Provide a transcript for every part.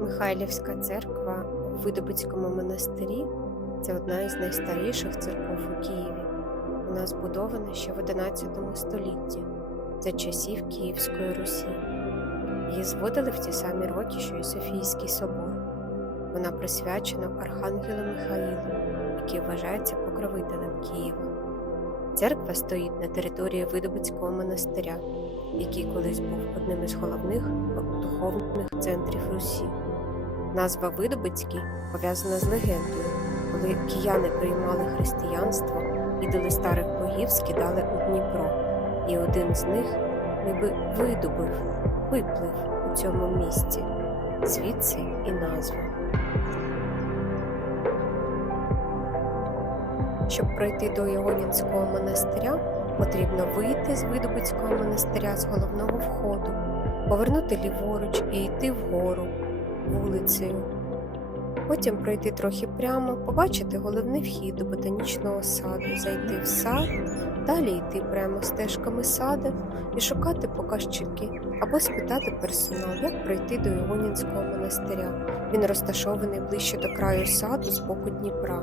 Михайлівська церква у Видобицькому монастирі це одна із найстаріших церков у Києві. Вона збудована ще в 11 столітті за часів Київської Русі. Її зводили в ті самі роки, що й Софійський собор. Вона присвячена Архангелу Михаїлу, який вважається покровителем Києва. Церква стоїть на території Видобицького монастиря, який колись був одним із головних духовних центрів Русі. Назва Видобицький пов'язана з легендою, коли кияни приймали християнство, ідоли старих богів скидали у Дніпро, і один з них ніби видобив, виплив у цьому місці, звідси і назва. Щоб пройти до Іонінського монастиря, потрібно вийти з Видобицького монастиря з головного входу, повернути ліворуч і йти вгору вулицею. Потім пройти трохи прямо, побачити головний вхід до ботанічного саду, зайти в сад, далі йти прямо стежками саду і шукати показчики або спитати персонал, як пройти до Іонінського монастиря. Він розташований ближче до краю саду з боку Дніпра.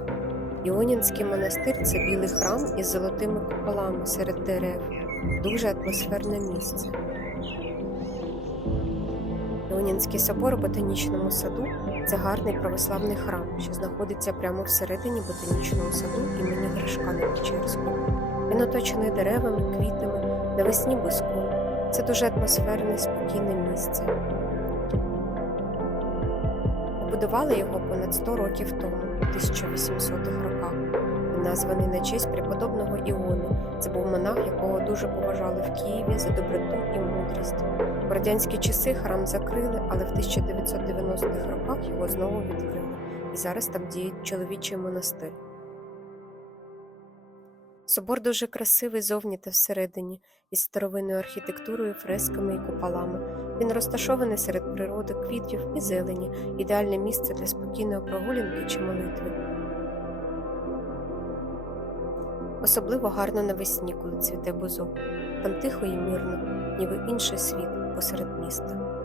Іонінський монастир це білий храм із золотими куполами серед дерев. Дуже атмосферне місце. Іонінський собор у ботанічному саду це гарний православний храм, що знаходиться прямо всередині ботанічного саду імені Гришка на Печерського. Він оточений деревами, квітами, навесні буску. Це дуже атмосферне, спокійне місце. Побудували його понад 100 років тому, у 1800-х роках. Він названий на честь преподобного Іони. Це був монах, якого дуже поважали в Києві за доброту і мудрість. В радянські часи храм закрили, але в 1990-х роках його знову відкрили. І зараз там діє чоловічий монастир. Собор дуже красивий зовні та всередині, із старовинною архітектурою, фресками і куполами. Він розташований серед природи, квітів і зелені, ідеальне місце для спокійної прогулянки чи молитви. Особливо гарно навесні, коли цвіте бузок. Там тихо і мирно, ніби інший світ посеред міста.